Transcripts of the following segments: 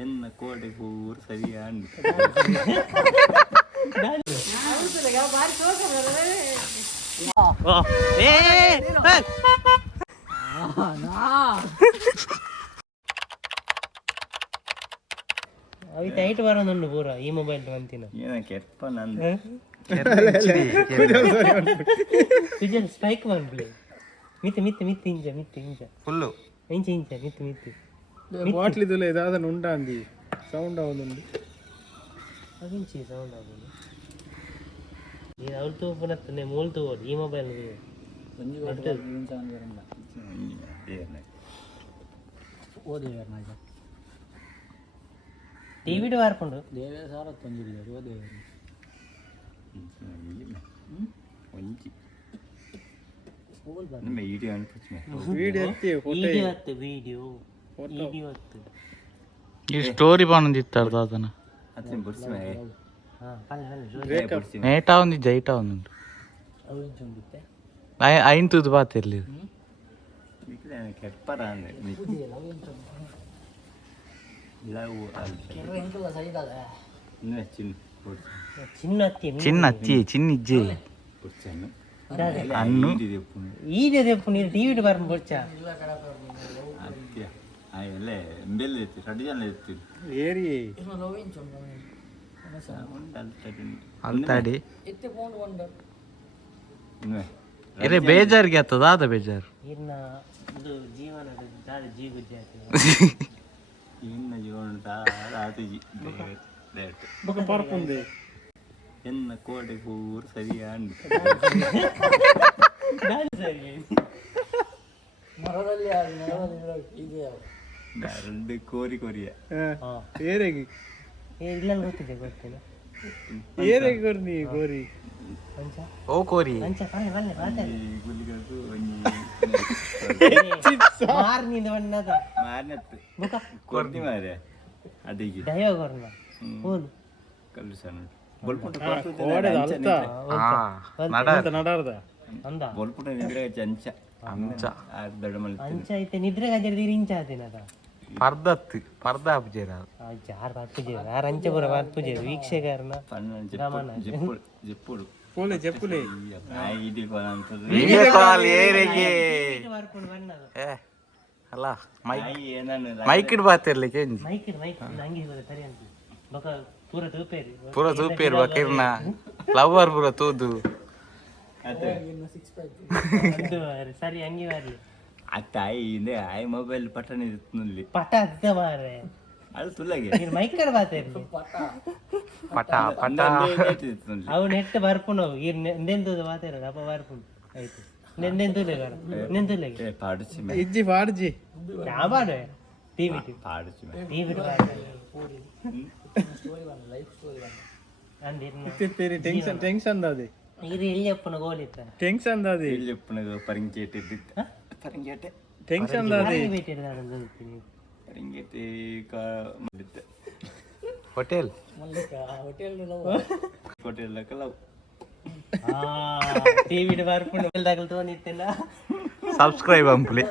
ಎನ್ನ ಕೋಟೆ poor ಸರಿಯಾನ್ ಅవి tight వరందుండు పూరా ఈ మొబైల్ అంతిన ಏನ ಕೆಪ್ಪ ನಂದು ತುಜನ್ ಸ್ಪೈಕ್ ವನ್ ಪ್ಲೇ ಮಿತ್ ಇಂಚ ಫುಲ್ಲು ಇಂಚ ಮಿತ್ ಬಾಟ್ಲಿ ಇದುಲ್ಲ ಇದಾದನ್ನು ಉಂಟಾಂದಿ ಸೌಂಡ್ ಆവുന്നുണ്ട് ಅದಿಂಚಿ ಸೌಂಡ್ ಆവുന്നു ಈ ಅವ್ರು ತೂಪುನತ್ತನೆ ಮೂಲ್ ತೂಗೋಡು ಈ ಮೊಬೈಲ್ ಒಂಜಿ ಬಾಟ್ಲಿ ಇಂಚ ಅಂದರಂಗ ಓದಿ ವರ್ನಾಜ ಟಿವಿಡ್ ವಾರ್ಪುಂಡು ದೇವೇ ಸಾರತ್ ಒಂಜಿಲ್ಲ ಓದಿ ಒಂಜಿ ನಮ್ಮ ವಿಡಿಯೋ ಅನ್ಪುಚ್ಚಿನ ವಿಡಿಯೋ ಈ ಸ್ಟೋರಿ ಬಾನುಂದಿತ್ತಾರ ದಾದನ ಅತ್ತೆ ಬುರ್ಸಿಮೆ ನೇಟಾ ಒಂದು ಜೈಟಾ ಒಂದು ಅವು ಇಂಚ ಒಂದಿತ್ತೆ ಐಂತುದು ಬಾತಿರ್ಲಿ ಕೆಪ್ಪರ ಅಂದ್ರೆ చిన్నచ్చి అన్ను ఈడే రేపు నేను టీవీ వరం పొచ్చా ಅಲ್ತಾಡಿ ಇರೇ ಬೇಜಾರ್ಗೆ ಆಗ್ತದ ಅದ ಬೇಜಾರು ಇನ್ನ ಇದು ಜೀವನದ ದಾರಿ ಜೀಗುಜ್ಜಾತಿ ಇನ್ನ ಜೀವನ ಪಾರ್ಪುಂದೆ ಎನ್ನ ಕೋಟೆ ಪೂರ್ ಸರಿಯಾನ್ ಮರದಲ್ಲಿ ಇದೆ ಎರಡು ಕೋರಿಯ ಏರೆಗಿ ಇಲ್ಲ ಗೊತ್ತಿಲ್ಲ ಏರೆಗಿ ಕೊರ್ನಿ ಕೋರಿ ಓ ಕೋರಿ ಮಾರ್ನಿಂದ ಬಣ್ಣದ ಮಾರ್ನತ್ತು ಕೊರ್ನಿ ಮಾರೆ ಅಡಿಗೆ ದಯೋ ಕೊರ್ನ ಹೋಲು ಕಲ್ಸನ ನಡಾರ್ದ ಅಂದ ಬೊಲ್ಪುಟ ನಿದ್ರೆ ಚಂಚ ಅಂಚ ಅಂಚ ಐತೆ ನಿದ್ರೆ ಗಜರ್ದಿರಿ ಇಂಚ ಆತೇನದ ಪರ್ದ ಅಪ್ಜೇರ ಜಾರ್ ಬರ್ಪುಜೇರು ಆರ್ ಅಂಚ ಪೂರ ಬರ್ಪುಜೇರು ವೀಕ್ಷಕರನ್ನ ಜಿಪ್ಪುಡು ಪೋಲೆ ಚೆಪ್ಪುಲೆ ವಿಡಿಯೋ ಕಾಲ್ ಏರಿಗೆ ಅಲ್ಲ ಮೈಕ್ ಇಡ್ ಬಾತಿರ್ಲಿಕ್ಕೆ ಮೈಕ್ ನಂಗೆ ಸರಿ ಅಂತ ಬಕ ಪೂರ ತೂಪೇರು ಬಕಿರ್ನ ಲವರ್ ಪೂರ ತೂದು ಸರಿ ಹಂಗೆ ಬರ್ಲಿ ಅತ್ತ ಆಯಿ ಆಯಿ ಮೊಬೈಲ್ ಪಟನೆ ನಲ್ಲಿ ಪಟ ಅದ್ದ ಮಾರೆ ಅದು ತುಲ್ಲಗೆ ನೀನು ಮೈಕ್ ಕಡೆ ಬಾತಿರ್ಲಿ ಪಟ ಅವು ನೆಟ್ ಬರ್ಪುನು ಈ ನೆಂದೆಂದು ಬಾತಿರೋದು ಅಪ್ಪ ಬರ್ಪುನು ಆಯ್ತು ನೆಂದೆಂದುಲೆ ಇಜ್ಜಿ ಪಾಡ್ಜಿ ಯಾ ಬಾಡು ಟಿವಿ ಟೆನ್ಷನ್ ದಾದೆ ಇದು ಎಲ್ಲಿಯಪ್ಪನ ಗೋಲಿತ್ತ ಟೆನ್ಷನ್ ದಾದೆ ಇಲ್ಲಿಪ್ಪನಗ ಪರಿಂಗೇಟ್ ಇದ್ದಿತ್ತ ಪರಿಂಗೇಟೆ ಟೆನ್ಷನ್ ದಾದೆ ಪರಿಂಗೇಟೆ ಮಾಡಿದ್ದೆ ಹೋಟೆಲ್ ಹೋಟೆಲ್ ಕಲವ್ ಟಿವಿ ಬರ್ಕೊಂಡು ತಗೊಂಡಿತ್ತಲ್ಲ ಸಬ್ಸ್ಕ್ರೈಬ್ ಅಂಪ್ಲಿ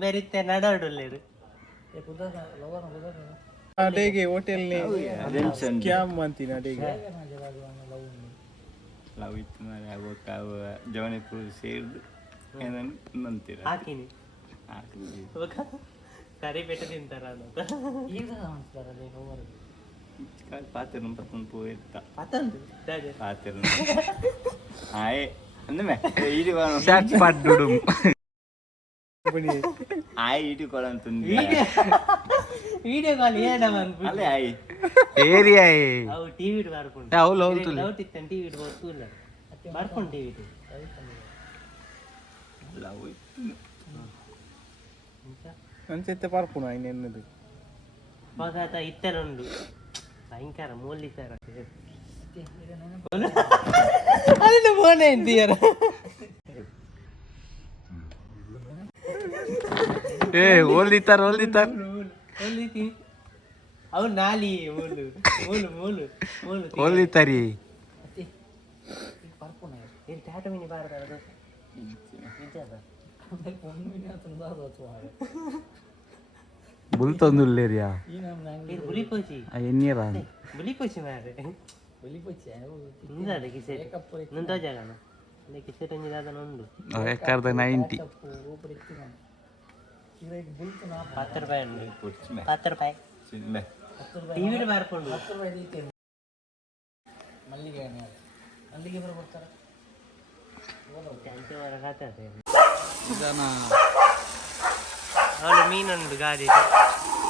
ಮೆರಿತೆ ನಡಾಡುಲ್ಲೇರು ಅಡೆಗೆ ಹೋಟೆಲ್ ಸ್ಕ್ಯಾಮ್ ಅಂತೀನಿ ಅಡೆಗೆ ಲವ್ ಇತ್ತು ಮಾರೆ ಅವ ಜವನಿಪುರ ಸೇರಿದು ಏನಂತೀರ ಹಾಕಿನಿ ಕರಿ ಬೆಟ್ಟ ತಿಂತಾರ ಪಾತಿರು ಪತ್ತೊಂದು ಪೋಯಿತ್ತ ಪತ್ತೊಂದು ಪಾತಿರು ಆಯ್ ಅಂದಮೆ ಇದು ಶಾಟ್ ಪಡ್ಡುಡು ಆಯ್ ಇಟ್ಟು ಕೊಡಂತಂದು ವಿಡಿಯೋ ಕಾಲ್ ಅಲ್ಲೇ ಆಯ್ ಏರಿಯಾ ಅವು ಟಿವಿ ಬರ್ಕೊಂಡು ಅವ್ಲು ಅವ್ಲು ಲೌಟ್ ಇತ್ತು ಟಿವಿ ಬರ್ತಿಲ್ಲ ಬರ್ಕೊಂಡು ಟಿವಿ ಲವ್ ಇತ್ತು ಅನ್ಸುತ್ತೆ ಪಾರ್ಪುಣ ಇನ್ನೆನ್ನದು ಮಗಾತ ಇತ್ತನುಂಡು ಭಯಂಕರ ಮೂಲಿತಾರ ಅದನ್ನು ಫೋನ್ ಎಂತೀಯಾರ ಏ ಓಲ್ದಿತ್ತಾರ ಓಲಿತಿ ಅವ್ರು ನಾಲಿ ಮೂಲು ಮೂಲು ಮೂಲು ಮೂಲು ಓಲ್ದಿತ್ತಾರಿ ಏನು ಟಾಟ ಮಿನಿ ಬಾರದಾರ ನಿಜ ಬುಲ್ತೊಂದುಲ್ಲೇರಿಯಾ ಇದು ಬುಲಿಪೋಚಿ ಎನ್ನೀರ ಬುಲಿಪೋಚಿ ಮಾರೆ వెళ్ళిపోచ్చా ఇందాడు కిసెట్ నుంటో జగన కిసెట్ అని దాదా నుండు ఎక్కర్ద 90 ఊపిరి ఎత్తున్నాను ఇరవైకి బుల్తున్నా 10 రూపాయలు అండి ಕೊಡ್ತೀನಿ 10 రూపాయలు ಚಿನ್ನೆ టీవీలో మారిపోండు 10 రూపాయలు అయితే మల్లిಗೆ మల్లిಗೆ ఎవరు ಕೊಡ್ತಾರ అంతే వరకు వాళ్ళు ಮೀನುಂಡು ಗಾಡಿ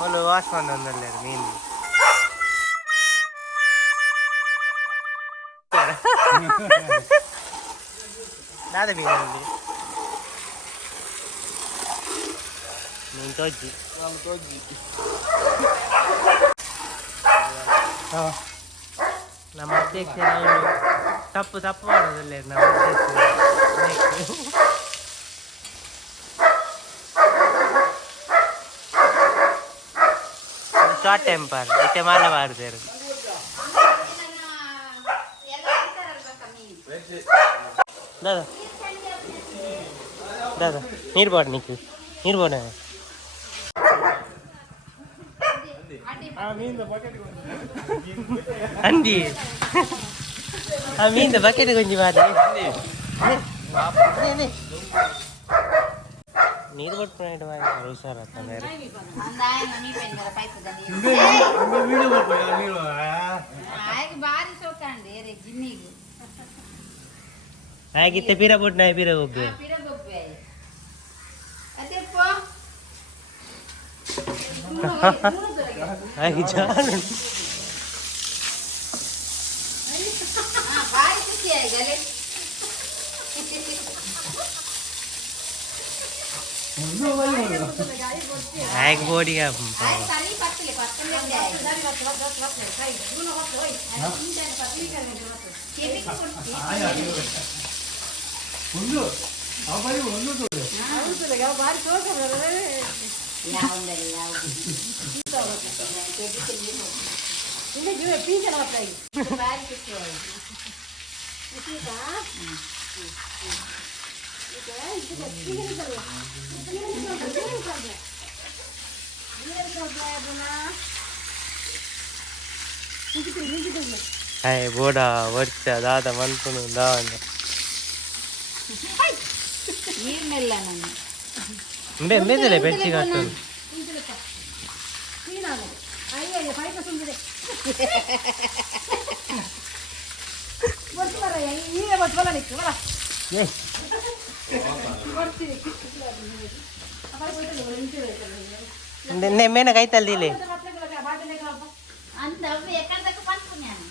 వాళ్ళు ವಾಶ್ ಮಾಡ್ಕೊಂಡ್ರು ಮೀನು ದಾದ ಮೀನುಂಡು ಮೀನು ತೊಜ್ಜಿ ನಮ್ಮ ಅಧ್ಯಕ್ಷ ತಪ್ಪು ಮಾಡೋದಿಲ್ಲ ನಮ್ಮ ಅಧ್ಯಕ್ಷ ಶಾರ್ಟ್ ಟೆಂಪರ್ ಐತೆ ಮಾಡಬಾರ್ದು दादा दादा ನೀರು ಬಾಡ್ ನಿಕ್ಕು ನೀರು ಬಾಡ ಅಂದಿ ಆ ಮೀನ್ದ ಬಕೆಟ್ ಗೊಂಜಿ ಬಾಡಿ ನೀರು ಕೊಟ್ಟು ಹುಷಾರತ್ತ ಬೇರೆ ಆಗಿತ್ತೆ ಪೀರ ಬುಟ್ನ ಪೀರ ಗೊಬ್ಬೆ ಆಗಿ ಜಾನು ಆಗಿ ಬೋಡಿಗೆ Hai boda वर्षा दादा मनपुनु दावन ನೀರ್ನೆಲ್ಲ ನಾನು ಮೆದಲೆ ಬೆಚ್ಚಿ ಕಟ್ಟು ನೆಮ್ಮೆನ ಕೈತಲ್ದಿಲೆ ಅಂತ ಎಕ್ಕಡದಕ್ಕೆ ಪಂಪುನ್ಯಾನ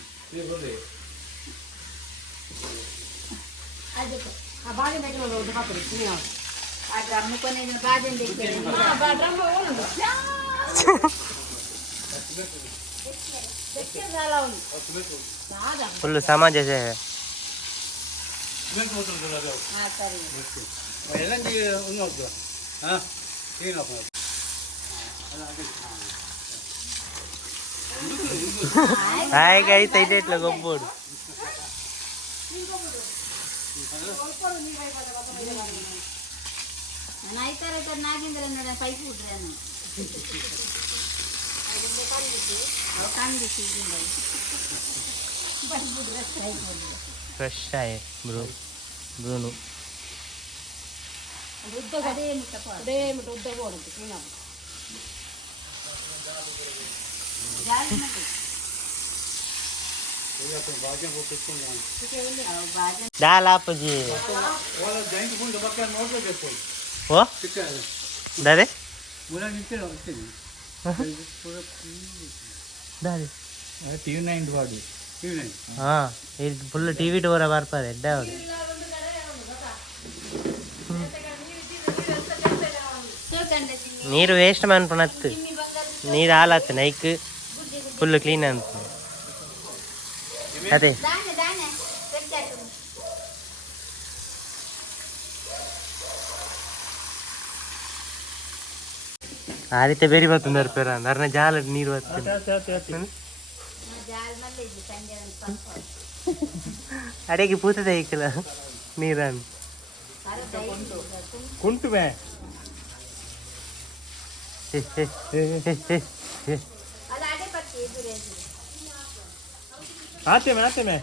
ಅದಕ್ಕೆ ಆ ಬಾಡಿ ಮೇಲೆ ಒಂದು ಹಾಕಿ ನೀವು ಆ ಡ್ರಮ್ ಕೊನೆ ಬಾಜನ್ देखते ಆ ಡ್ರಮ್ ಓನು देखते जाला ಅವನು दादा ಫುಲ್ ಸಮಾಜ ಜೆ ಹಾ ಸರಿ ಎಲ್ಲಂದಿ ಒಂದು ಹೋಗ್ತು ಹಾ ಏನಪ್ಪ ಹಾಯ್ ಗೈಸ್ ಐತೆ ಇಟ್ಲ ಗೊಬ್ಬೋಡು ನಾನು ಐತಾರ ನಾಗೇಂದ್ರ ನೋಡ ಪೈಪ್ ಬಿಡ್ರಿ ನಾನು ಫ್ರೆಶ್ ಆಯ್ ಬ್ರೋ ಬ್ರೂನು दाल आप जी वो दादे दादे TV9 ವಾಡಿ TV9 ಹಾ ಇದು ಫುಲ್ ಟಿವಿ ಟೋರ ಬರ್ತಾರೆ ಎಡ್ಡ ಅವರು ನೀರು ವೇಸ್ಟ್ ಮಾಡ್ಕೊಳತ್ತು ನೀರು ಹಾಲತ್ತು ನೈಕ್ ಫುಲ್ ಕ್ಲೀನ್ ಅಂತ ಅದೇ ಆ ರೀತಿ ಬೇರೆ ಬರ್ತಂದ್ರೆ ಪೇರ ಅರ್ನ ಜಾಲ ನೀರು ಬರ್ತದೆ ಅಡೆಗೆ ಪೂತದೆ ಐಕಲ ನೀರನ್ನು ಕುಂಟು ಬೇ ada pakai itu deh. आते मैं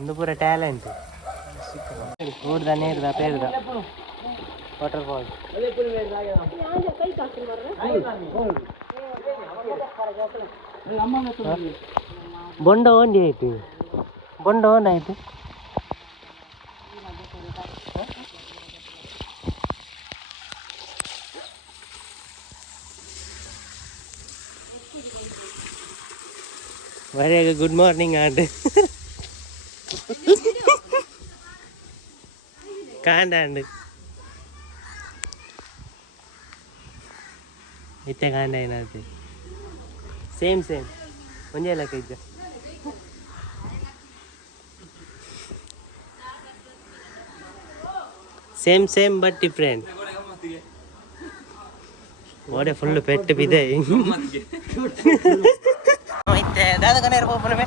ಇದು ಪೂರ ಟ್ಯಾಲೆಂಟ್ ಊರ್ದ ನೀರ್ದ ಪೇರ್ದ ವಾಟರ್ ಫಾಲ್ ಬೊಂಡ ಒಂಡಿ ಆಯ್ತು ಬೊಂಡ ಒಂದಾಯ್ತು very good morning and can't and इतने can't है ना ते same मुझे लगा इधर same but different what a full pet भी दे इतने दादा कने रहो अपने में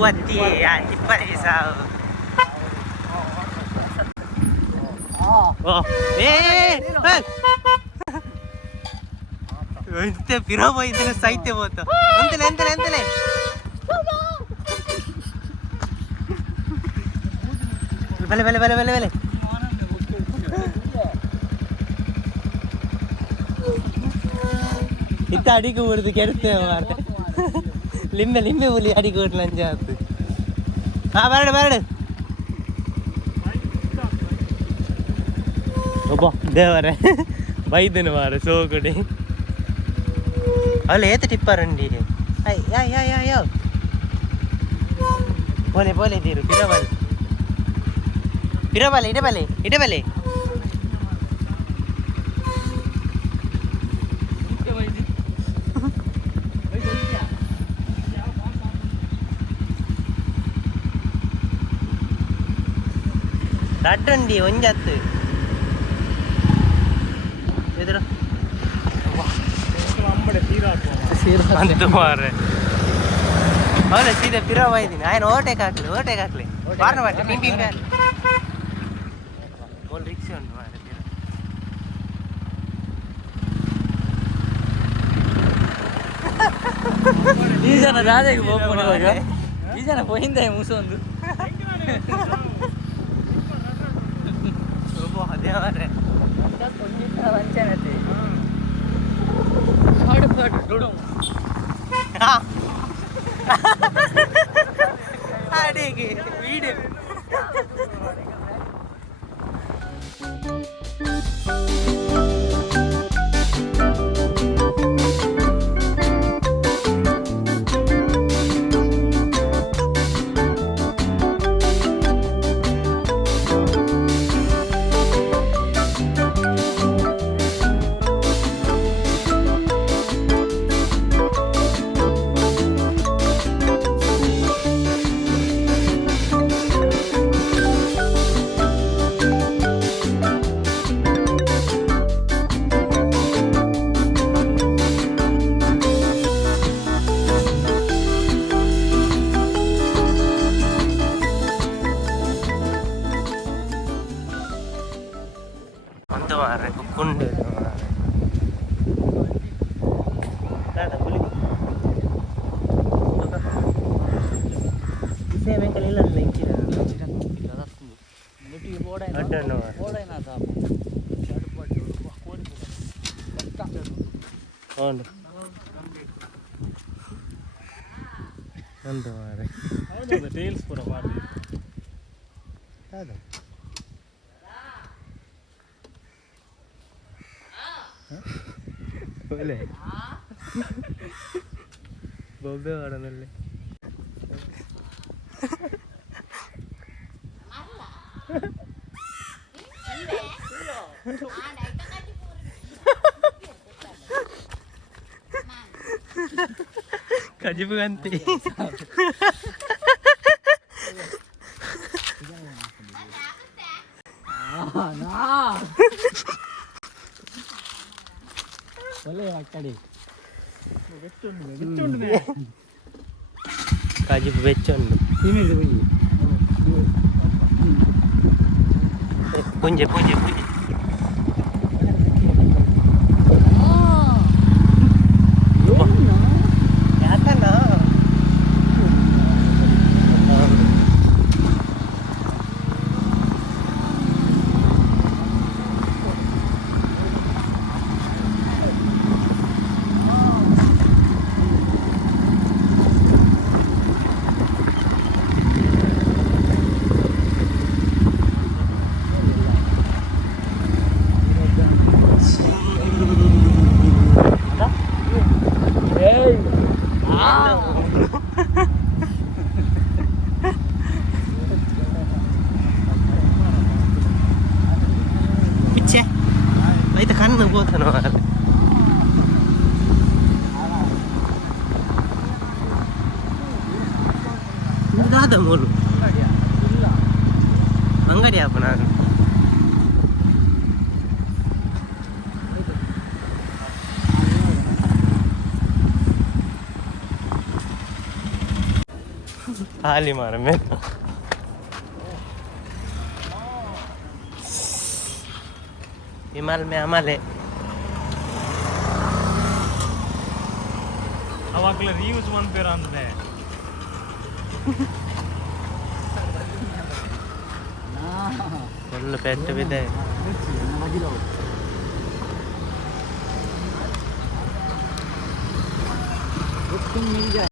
Wati ya tipar isau. Oh, Inte pira boy itne saite bota. Antele. Bale. इतना अड़ी को उड़ करते हैं हमारे लिम्बे बोली अड़ी को उड़ना चाहते हाँ बैठ ಒಬ್ಬ ದೇವರೇ ಬೈದನು ಮಾರ ಸೋಗುಡಿ ಅಲ್ಲಿ ಏತ ಟಿಪ್ಪರಂಡಿ ಅಯ್ಯೋ ಬೋಲೆ ತೀರು ಪಿರಬಲೆ ಇಡಬಲೆ ದಡ್ಡಂಡಿ ಒಂಜತ್ತು ಎದುರು ಅಂತ ಮಾರ್ರೆ ಹೌದಾ ಸೀದಾ ಪಿರವ ಇದ್ದೀನಿ ಆಯ್ನ ಓಟೆಗೆ ಹಾಕ್ಲಿ ಬಾರ್ನ ಬಟ್ಟೆ ಪಿಂಗ್ ಒಂದು ರಿಕ್ಷಾ ಉಂಟು ಮಾರ್ರೆ ಈ ಜನ ರಾಜೆಗೆ ಹೋಗ್ಕೊಂಡು ಇವಾಗ ಈ ಜನ ಹಿಂದೆ ಮುಸೊಂದು ದೇವರೇ ವಂಚನತೆ ಅಡಿಗೆ ವೀಡಿಯೋ ಕುಂಡು ಟೇಲ್ಸ್ ಪೂರ ಮಾಡಿ ಬೊಬ್ಬೆ ವಾಡನಲ್ಲಿ ಕಜಿಬು ಗಂತಿ ಒಳ್ಳೆ ಕಡೆ ಕಾಜು ಬೆಚ್ಚೊಂಡು ತಿನ್ನಿದ್ದು ಹೋಗಿ ಪುಂಜೆ ಪುಂಜೆ ಪುಂಜೆ ಯಾಕಣ್ಣ పిచ్చే అయితే కన్ను పోతాను ಇದಾದ ಮೂರು ಅಂಗಡಿ ಅಪ್ಪ ನಾನು ಹಾಲಿ ಮಾರ ಮೇಲೆ हिमाल में हमारे ಅವಾಗಲೇ ರಿಯೂಸ್ ಮಾಡ್ಬೇರ ಅಂದ್ರೆ ಫುಲ್ ಪೆಟ್ಟವಿದೆ मिल जाए